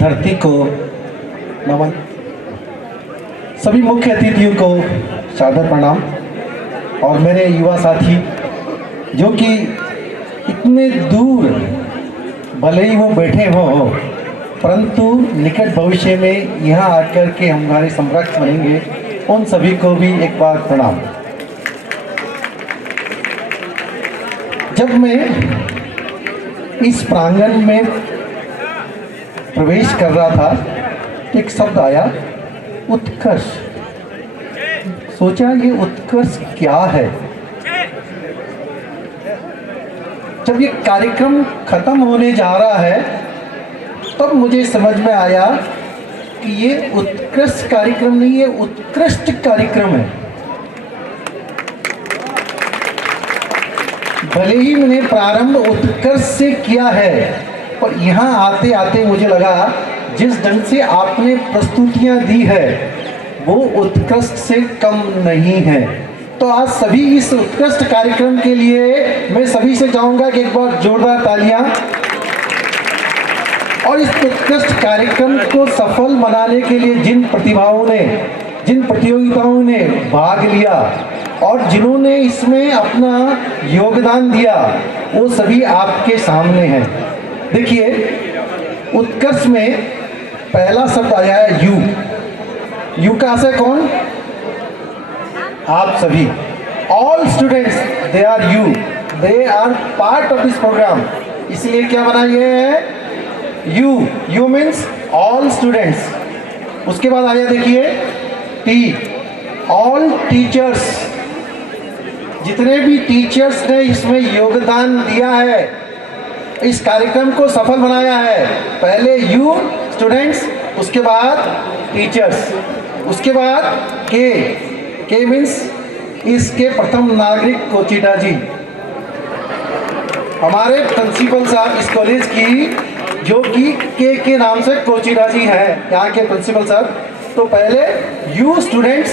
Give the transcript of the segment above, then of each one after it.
धरती को नमन। सभी मुख्य अतिथियों को सादर प्रणाम और मेरे युवा साथी जो कि इतने दूर भले ही वो बैठे हो परंतु निकट भविष्य में यहाँ आकर के हमारे समकक्ष बनेंगे, उन सभी को भी एक बार प्रणाम। जब मैं इस प्रांगण में प्रवेश कर रहा था एक शब्द आया, उत्कर्ष। सोचा ये उत्कर्ष क्या है। जब ये कार्यक्रम खत्म होने जा रहा है तब मुझे समझ में आया कि ये उत्कृष्ट कार्यक्रम नहीं, ये उत्कृष्ट कार्यक्रम है। भले ही मैंने प्रारंभ उत्कर्ष से किया है पर यहाँ आते आते मुझे लगा जिस ढंग से आपने प्रस्तुतियाँ दी है वो उत्कृष्ट से कम नहीं है। तो आज सभी इस उत्कृष्ट कार्यक्रम के लिए मैं सभी से चाहूँगा कि एक बार जोरदार तालियां। और इस उत्कृष्ट कार्यक्रम को सफल बनाने के लिए जिन प्रतिभाओं ने, जिन प्रतियोगिताओं ने भाग लिया और जिन्होंने इसमें अपना योगदान दिया वो सभी आपके सामने हैं। देखिए उत्कर्ष में पहला शब्द आया है यू। यू का से कौन? आप सभी। All students they are you, they are part of this programme. इसलिए क्या बना ये है you. You means all students. उसके बाद आया देखिए टी, ऑल टीचर्स। जितने भी टीचर्स ने इसमें योगदान दिया है, इस कार्यक्रम को सफल बनाया है। पहले यू स्टूडेंट्स, उसके बाद टीचर्स, उसके बाद के मीन्स इसके प्रथम नागरिक कोचिटा जी, हमारे प्रिंसिपल साहब इस कॉलेज की, जो कि के नाम से कोचिटा जी हैं यहाँ के प्रिंसिपल साहब। तो पहले यू स्टूडेंट्स,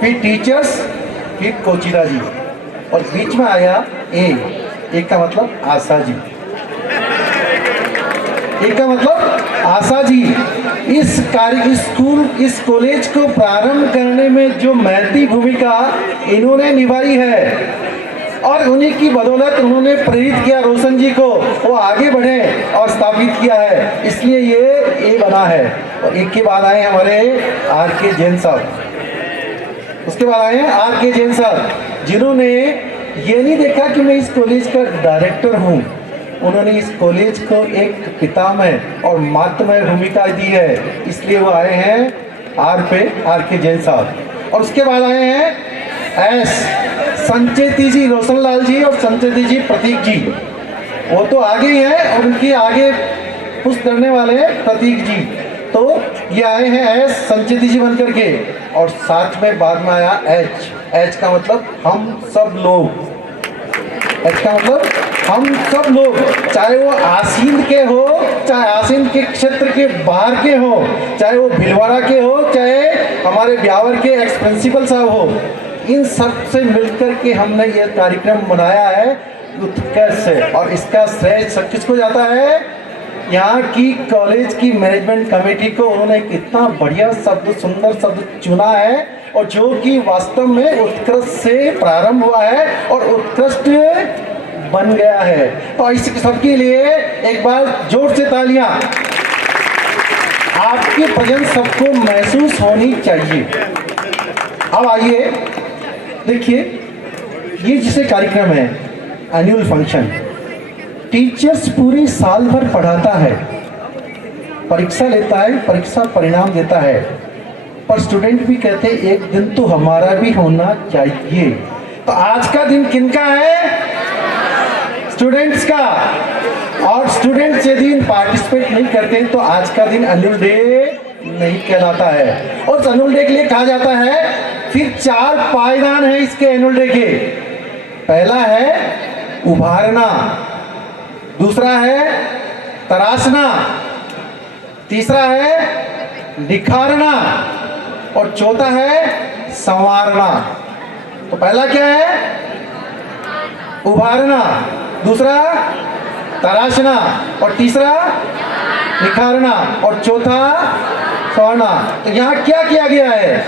फिर टीचर्स, फिर कोचिटा जी और बीच में आया ए का मतलब आशा जी। एक का मतलब आशा जी। इस स्कूल, इस कॉलेज को प्रारंभ करने में जो महती भूमिका इन्होंने निभाई है और उन्हीं की बदौलत उन्होंने प्रेरित किया रोशन जी को, वो आगे बढ़े और स्थापित किया है, इसलिए ये ए बना है। और एक के बाद आए हमारे आर के जैन साहब। उसके बाद आए आर के जैन साहब, जिन्होंने ये नहीं देखा कि मैं इस कॉलेज का डायरेक्टर हूँ, उन्होंने इस कॉलेज को एक पितामह और मातृमय भूमिका दी है, इसलिए वो आए हैं आर के जैन साहब। और उसके बाद आए हैं एस संचेती जी, रोशन लाल जी और संचेती जी प्रतीक जी, वो तो आगे ही हैं और उनके आगे पुष्प करने वाले हैं प्रतीक जी। तो ये आए हैं एस संचेती जी बनकर के। और साथ में बाद में आया एच का मतलब हम सब लोग। एच का मतलब हम सब लोग, चाहे वो आसीन के हो, चाहे आसीन के क्षेत्र के बाहर के हो, चाहे वो भिलवाड़ा के हो, चाहे हमारे ब्यावर के एक्स प्रिंसिपल साहब हो, इन सब से मिलकर के हमने ये कार्यक्रम बनाया है उत्कर्ष से। और इसका श्रेय सब किसको जाता है? यहाँ की कॉलेज की मैनेजमेंट कमेटी को। उन्होंने कितना बढ़िया शब्द, सुंदर शब्द चुना है और जो कि वास्तव में उत्कृष्ट से प्रारंभ हुआ है और उत्कृष्ट बन गया है। तो इस सबके लिए एक बार जोर से तालियां। आपकी प्रेजेंस सबको महसूस होनी चाहिए। अब आइए देखिए, ये जिसे कार्यक्रम है एनुअल फंक्शन, टीचर्स पूरी साल भर पढ़ाता है, परीक्षा लेता है, परीक्षा परिणाम देता है, पर स्टूडेंट भी कहते हैं एक दिन तो हमारा भी होना चाहिए। तो आज का दिन किनका है? स्टूडेंट्स का। और स्टूडेंट्स यदि पार्टिसिपेट नहीं करते तो आज का दिन एनुअल डे नहीं कहलाता है। और एनुअल डे के लिए कहा जाता है, फिर 4 पायदान है इसके एनुअल डे के। पहला है उभारना, दूसरा है तराशना, तीसरा है निखारना और चौथा है संवारना। तो पहला क्या है? उभारना, दूसरा तराशना और तीसरा निखारना, और चौथा संवारना। तो यहाँ क्या किया गया है?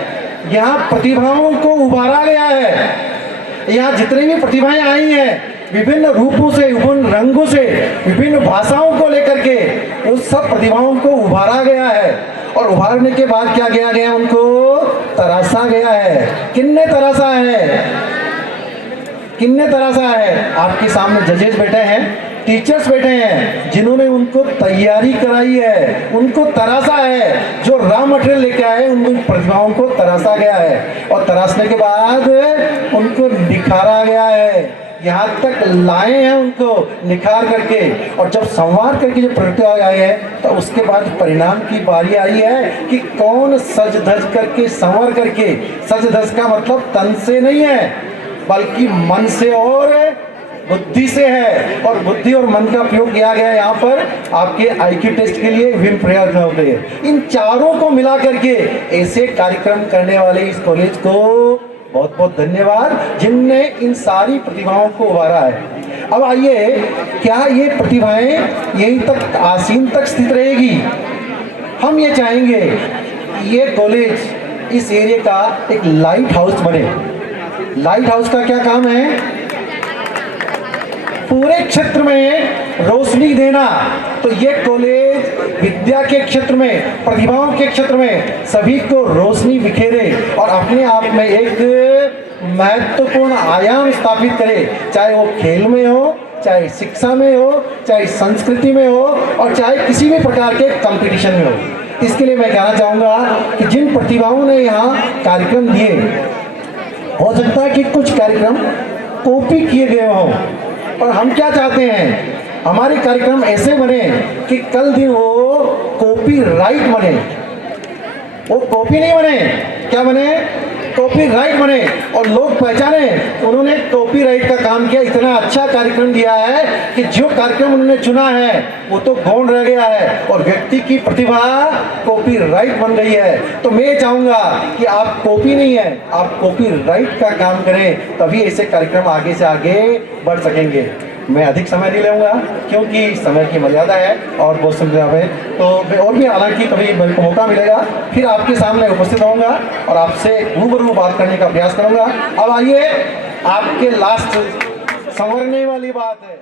यहाँ प्रतिभाओं को उभारा गया है। यहाँ जितनी भी प्रतिभाएं आई हैं विभिन्न रूपों से, विभिन्न रंगों से, विभिन्न भाषाओं को लेकर के, उस सब प्रतिभाओं को उभारा गया है। और उभारने के बाद क्या किया गया? उनको तराशा गया है। किन्ने तराशा है? किन्ने तराशा है? आपके सामने जजेस बैठे हैं, टीचर्स बैठे हैं, जिन्होंने उनको तैयारी कराई है, उनको तराशा है। जो रॉ मटेरियल लेके आए उन प्रतिभाओं को तराशा गया है, और तराशने के बाद उनको निखारा गया है। यहाँ तक लाए हैं उनको निखार करके, और जब संवार करके जो प्रतिभा आए हैं तो उसके बाद परिणाम की बारी आई है कि कौन सज धज करके, संवर करके। सज धज का मतलब तन से नहीं है, बल्कि मन से और बुद्धि से है। और बुद्धि और मन का प्रयोग किया गया है यहाँ पर आपके IQ टेस्ट के लिए विभिन्न प्रयास होते हैं। इन चारों को मिला करके ऐसे कार्यक्रम करने वाले इस कॉलेज को बहुत बहुत धन्यवाद, जिनने इन सारी प्रतिभाओं को उभारा है। अब आइए, क्या ये प्रतिभाएं यहीं तक आसीन तक स्थित रहेगी? हम ये चाहेंगे ये कॉलेज इस एरिया का एक लाइट हाउस बने। लाइट हाउस का क्या काम है? पूरे क्षेत्र में रोशनी देना। तो ये कॉलेज विद्या के क्षेत्र में, प्रतिभाओं के क्षेत्र में सभी को रोशनी बिखेरे और अपने आप में एक महत्वपूर्ण आयाम स्थापित करे, चाहे वो खेल में हो, चाहे शिक्षा में हो, चाहे संस्कृति में हो, और चाहे किसी भी प्रकार के कंपटीशन में हो। इसके लिए मैं कहना चाहूँगा कि जिन प्रतिभाओं ने यहाँ कार्यक्रम दिए, हो सकता है कि कुछ कार्यक्रम कॉपी किए गए हों, और हम क्या चाहते हैं? हमारे कार्यक्रम ऐसे बने कि कल दिन वो कॉपीराइट बने। वो कॉपी नहीं बने, क्या बने? कॉपीराइट बने, और लोग पहचाने उन्होंने कॉपीराइट का काम किया। इतना अच्छा कार्यक्रम दिया है कि जो कार्यक्रम उन्होंने चुना है वो तो गौण रह गया है, और व्यक्ति की प्रतिभा कॉपीराइट बन गई है। तो मैं चाहूँगा कि आप कॉपी नहीं है, आप कॉपीराइट का काम करें, तभी ऐसे कार्यक्रम आगे से आगे बढ़ सकेंगे। मैं अधिक समय नहीं लूँगा क्योंकि समय की मर्यादा है और बहुत संख्या है। तो मैं और भी, हालांकि कभी मेरे को मौका मिलेगा फिर आपके सामने उपस्थित होऊंगा और आपसे रूबरू बात करने का प्रयास करूँगा। अब आइए, आपके लास्ट संवरने वाली बात है।